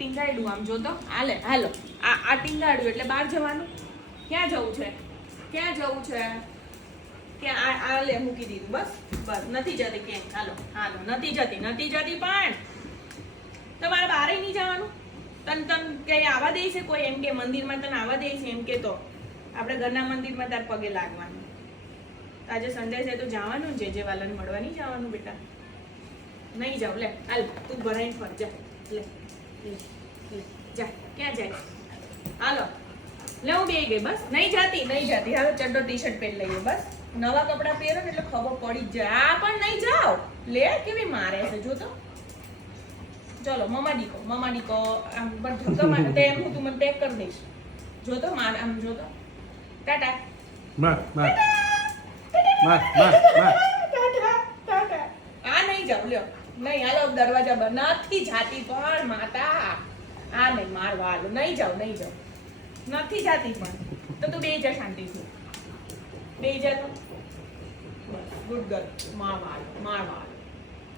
ટીંગાડ્યું આમ જો તો હાલે હાલો આ ટીંગાડ્યું એટલે બહાર જવાનું. ક્યાં જવું છે? ક્યાં જવું છે? ક્યાં આ લે મૂકી દીધું બસ બસ નથી જતી ક્યાંય. હાલો હાલો નથી જતી પણ તમારે બહાર નહીં જવાનું. તને ક્યાંય આવવા દે છે કોઈ? એમ કે મંદિરમાં તને આવવા દે છે એમ કે તો આપણે ઘરના મંદિરમાં તાર પગે લાગવાનું. આજે સંડે છે તો જવાનું જે વાલાને મળવા નહીં જવાનું બેટા. નહીં જાવ લે હાલ તું ભરાઈને ફર જા લે જા. ક્યાં જાય? હાલો લે હું બે ગઈ બસ. નહીં જાતી હાલો ચડ્ડો ટી શર્ટ પહેરી લઈએ બસ. નવા કપડાં પહેરો ને એટલે ખબર પડી જ જાય. આ પણ નહીં જાઓ લે કેવી મારે છે જો તો. ચલો મમ્મા દીકો આમ પણ ધક્કા મારે તે એમ હું તું મને પેક કરી દઈશ. જો તો માર આમ જો તો ટાટા માર આ નહીં જાવ લ્યો નહીં હાલો દરવાજા બંધ નથી જાતી પણ માતા. આ નહીં મારવા હાલો નહીં જાવ નથી જાતી પણ તો તું બે જા શાંતિથી બે જા તો બસ ગુડ ગર્લ. મારવા હાલો